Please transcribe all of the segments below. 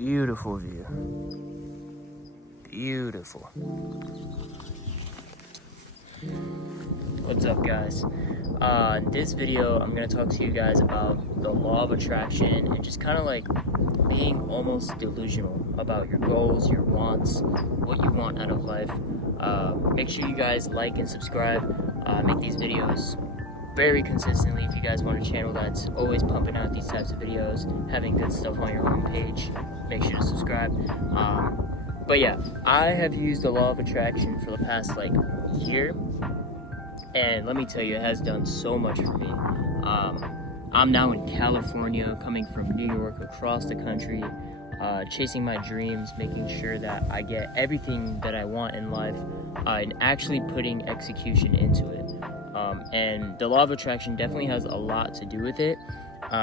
Beautiful view. Beautiful. What's up, guys? In this video, I'm going to talk to you guys about the law of attraction and just kind of like being almost delusional about your goals, your wants, what you want out of life. Make sure you guys like and subscribe. Make these videos very consistently if you guys want a channel that's always pumping out these types of videos, having good stuff on your homepage. Make sure to subscribe. But yeah, I have used the law of attraction for the past like year, and let me tell you, it has done so much for me. I'm now in California, coming from New York, across the country, chasing my dreams, making sure that I get everything that I want in life, and actually putting execution into it. And the law of attraction definitely has a lot to do with it.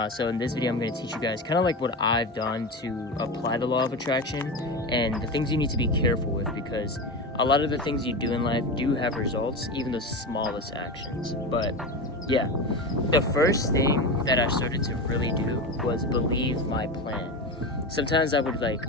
So in this video, I'm going to teach you guys kind of like what I've done to apply the law of attraction and the things you need to be careful with, because a lot of the things you do in life do have results, even the smallest actions. But yeah, the first thing that I started to really do was believe my plan. Sometimes I would like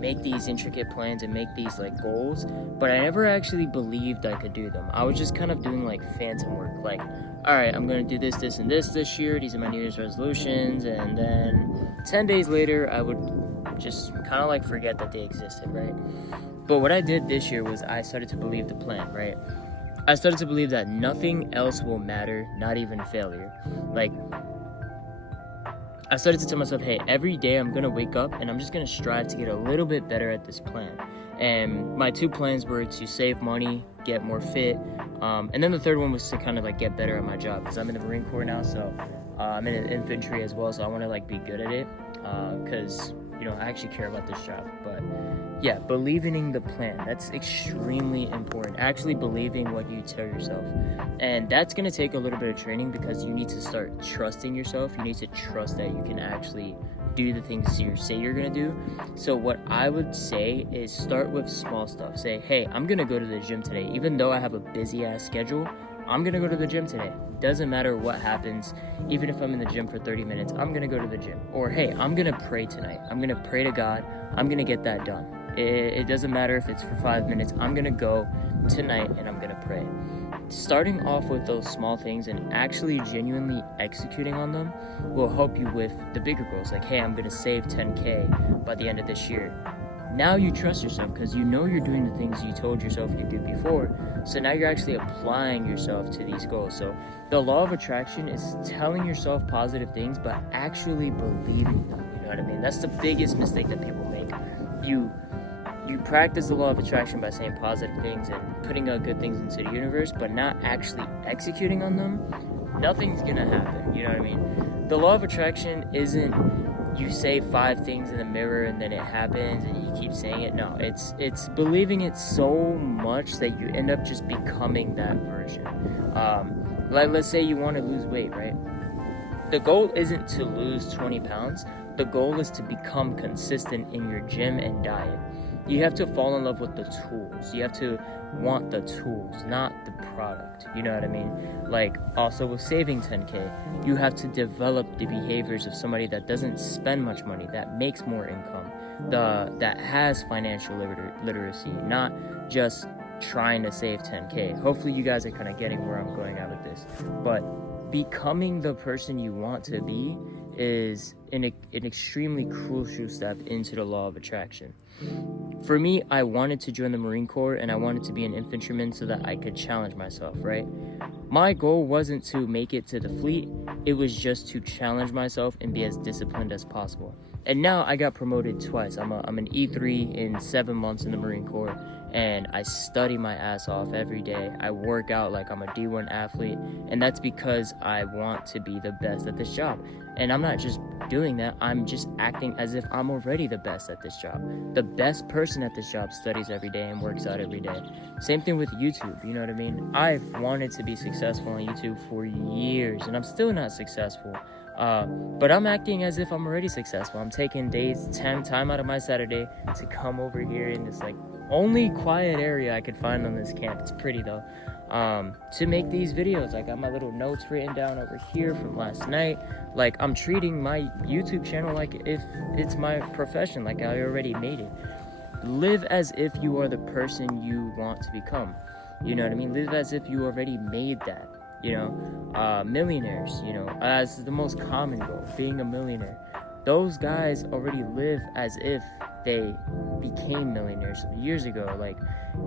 make these intricate plans and make these like goals, but I never actually believed I could do them. I was just kind of doing like phantom work, like, all right, I'm going to do this, this, and this year. These are my New Year's resolutions. And then 10 days later, I would just kind of like forget that they existed, right? But what I did this year was I started to believe the plan, right? I started to believe that nothing else will matter, not even failure. Like, I started to tell myself, hey, every day I'm going to wake up and I'm just going to strive to get a little bit better at this plan. And my two plans were to save money, get more fit, and then the third one was to kind of like get better at my job, because I'm in the Marine Corps now, so I'm in infantry as well, so I want to like be good at it, because I actually care about this job. But yeah, believing in the plan, that's extremely important. Actually believing what you tell yourself, and that's going to take a little bit of training, because you need to start trusting yourself. You need to trust that you can actually do the things you say you're going to do. So what I would say is start with small stuff. Say, hey, I'm going to go to the gym today. Even though I have a busy ass schedule, I'm going to go to the gym today. Doesn't matter what happens. Even if I'm in the gym for 30 minutes, I'm going to go to the gym. Or, hey, I'm going to pray tonight. I'm going to pray to God. I'm going to get that done. It doesn't matter if it's for 5 minutes. I'm going to go tonight and I'm going to pray. Starting off with those small things and actually genuinely executing on them will help you with the bigger goals. Like, hey, I'm going to save 10K by the end of this year. Now you trust yourself, because you know you're doing the things you told yourself you'd do before. So now you're actually applying yourself to these goals. So the law of attraction is telling yourself positive things, but actually believing them. You know what I mean? That's the biggest mistake that people make. You practice the law of attraction by saying positive things and putting out good things into the universe, but not actually executing on them. Nothing's gonna happen. You know what I mean? The law of attraction isn't you say 5 things in the mirror and then it happens and you keep saying it. No, it's believing it so much that you end up just becoming that version. Like, let's say you want to lose weight, right? The goal isn't to lose 20 pounds. The goal is to become consistent in your gym and diet. You have to fall in love with the tools. You have to want the tools, not the product. You know what I mean? Like, also with saving 10K, you have to develop the behaviors of somebody that doesn't spend much money, that makes more income, that has financial literacy, not just trying to save 10K. Hopefully you guys are kind of getting where I'm going at with this. But becoming the person you want to be is an extremely crucial step into the law of attraction. For me, I wanted to join the Marine Corps and I wanted to be an infantryman so that I could challenge myself, right? My goal wasn't to make it to the fleet. It was just to challenge myself and be as disciplined as possible. And now I got promoted twice. I'm an E3 in 7 months in the Marine Corps, and I study my ass off every day. I work out like I'm a D1 athlete, and that's because I want to be the best at this job. And I'm not just doing that, I'm just acting as if I'm already the best at this job. The best person at this job studies every day and works out every day. Same thing with YouTube, you know what I mean? I've wanted to be successful on YouTube for years, and I'm still not successful. But I'm acting as if I'm already successful. I'm taking time out of my Saturday to come over here in this like only quiet area I could find on this camp. It's pretty though. to make these videos. I got my little notes written down over here from last night. Like, I'm treating my YouTube channel like if it's my profession, like I already made it. Live as if you are the person you want to become. You know what I mean? Live as if you already made that. You know, millionaires, you know, as the most common goal, being a millionaire. Those guys already live as if they became millionaires years ago. Like,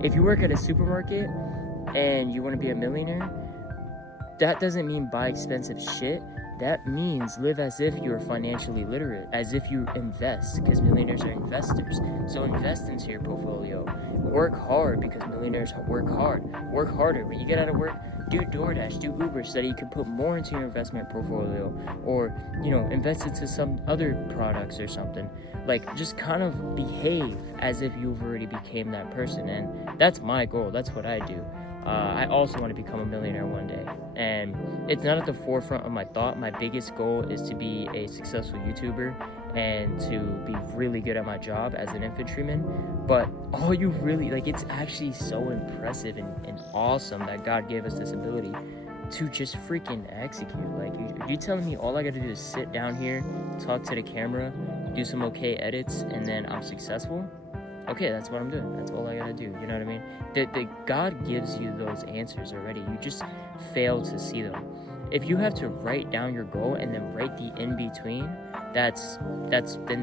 if you work at a supermarket and you want to be a millionaire, that doesn't mean buy expensive shit. That means live as if you're financially literate, as if you invest, because millionaires are investors. So invest into your portfolio. Work hard, because millionaires work hard. Work harder. When you get out of work, do DoorDash, do Uber, so that you can put more into your investment portfolio, or, you know, invest into some other products or something. Like, just kind of behave as if you've already became that person. And that's my goal. That's what I do. I also want to become a millionaire one day, and it's not at the forefront of my thought. My biggest goal is to be a successful YouTuber and to be really good at my job as an infantryman. But all you really, like, it's actually so impressive and awesome that God gave us this ability to just freaking execute. Like, you telling me all I gotta do is sit down here, talk to the camera, do some okay edits, and then I'm successful? Okay, that's what I'm doing. That's all I gotta do. You know what I mean? The God gives you those answers already. You just fail to see them. If you have to write down your goal and then write the in between, then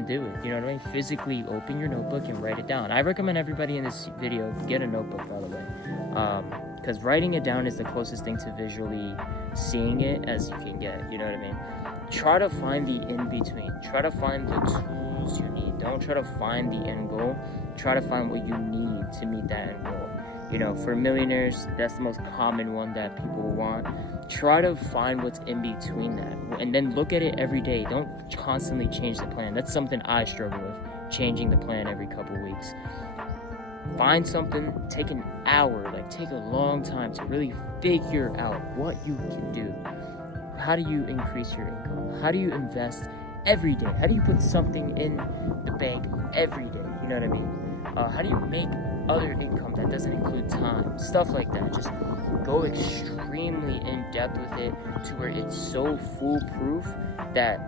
do it. You know what I mean? Physically open your notebook and write it down. I recommend everybody in this video get a notebook, by the way, because writing it down is the closest thing to visually seeing it as you can get. You know what I mean? Try to find the in between. Try to find the tools you need. Don't try to find the end goal. Try to find what you need to meet that end goal. You know, for millionaires, that's the most common one that people want. Try to find what's in between that, and then look at it every day. Don't constantly change the plan. That's something I struggle with, changing the plan every couple weeks. Find something, take an hour, like take a long time to really figure out what you can do. How do you increase your income? How do you invest every day? How do you put something in the bank every day? You know what I mean? How do you make other income that doesn't include time? Stuff like that. Just go extremely in depth with it to where it's so foolproof that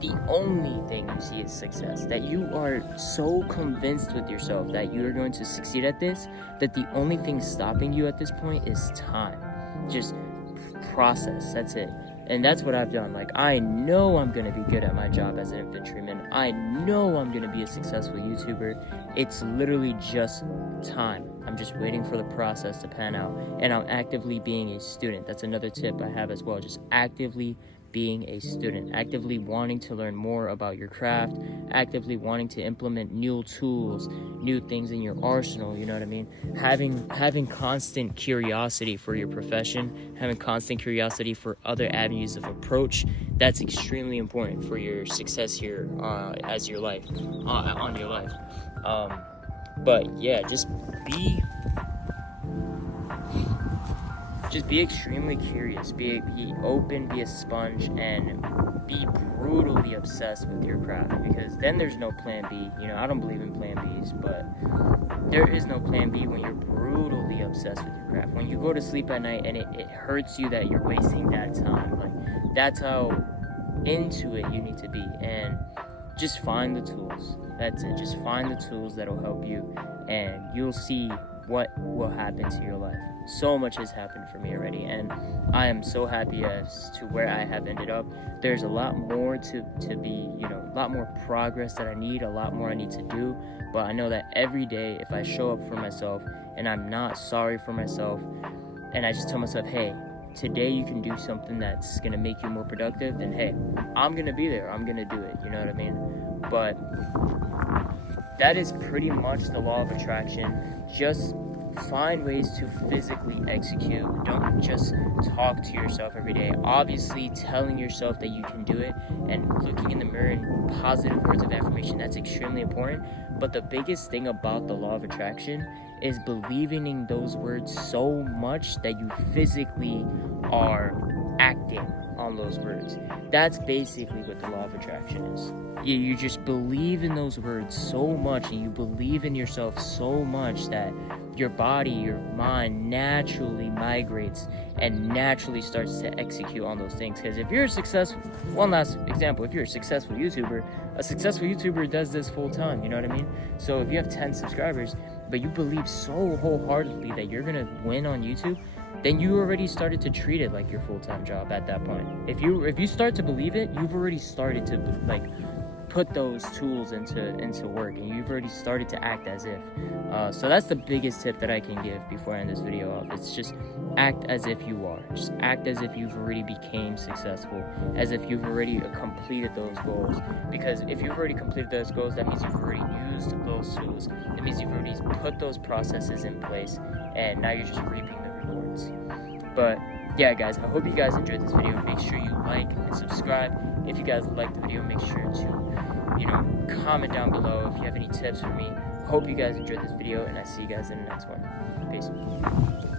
the only thing you see is success. That you are so convinced with yourself that you are going to succeed at this, that the only thing stopping you at this point is time. Just process. That's it. And that's what I've done. Like, I know I'm going to be good at my job as an infantryman. I know I'm going to be a successful YouTuber. It's literally just time. I'm just waiting for the process to pan out. And I'm actively being a student. That's another tip I have as well. Just actively being a student, actively wanting to learn more about your craft, actively wanting to implement new tools, new things in your arsenal, you know what I mean? Having constant curiosity for your profession, having constant curiosity for other avenues of approach. That's extremely important for your success here as your life, on your life. But yeah, just be extremely curious, be open, be a sponge, and be brutally obsessed with your craft, because then there's no plan B. You know, I don't believe in plan Bs, but there is no plan B when you're brutally obsessed with your craft. When you go to sleep at night and it hurts you that you're wasting that time, like, that's how into it you need to be. And just find the tools. That's it. Just find the tools that'll help you, and you'll see what will happen to your life. So much has happened for me already, and I am so happy as to where I have ended up. There's a lot more to be, you know, a lot more progress that I need, a lot more I need to do, but I know that every day, if I show up for myself and I'm not sorry for myself, and I just tell myself, hey, today you can do something that's gonna make you more productive, then hey, I'm gonna be there, I'm gonna do it, you know what I mean? But that is pretty much the law of attraction. Just find ways to physically execute. Don't just talk to yourself every day. Obviously, telling yourself that you can do it and looking in the mirror and positive words of affirmation, that's extremely important. But the biggest thing about the law of attraction is believing in those words so much that you physically are acting on those words. That's basically what the law of attraction is. You just believe in those words so much, and you believe in yourself so much that your body, your mind naturally migrates and naturally starts to execute on those things. Because if you're a successful, one last example, if you're a successful YouTuber does this full time, you know what I mean? So if you have 10 subscribers, but you believe so wholeheartedly that you're gonna win on YouTube, then you already started to treat it like your full-time job at that point. If you start to believe it, you've already started to like put those tools into work, and you've already started to act as if. So that's the biggest tip that I can give before I end this video off. It's just act as if you are. Just act as if you've already became successful, as if you've already completed those goals. Because if you've already completed those goals, that means you've already used those tools. It means you've already put those processes in place, and now you're just reaping the rewards. But yeah, guys, I hope you guys enjoyed this video. Make sure you like and subscribe. If you guys liked the video, make sure to, comment down below if you have any tips for me. Hope you guys enjoyed this video, and I see you guys in the next one. Peace.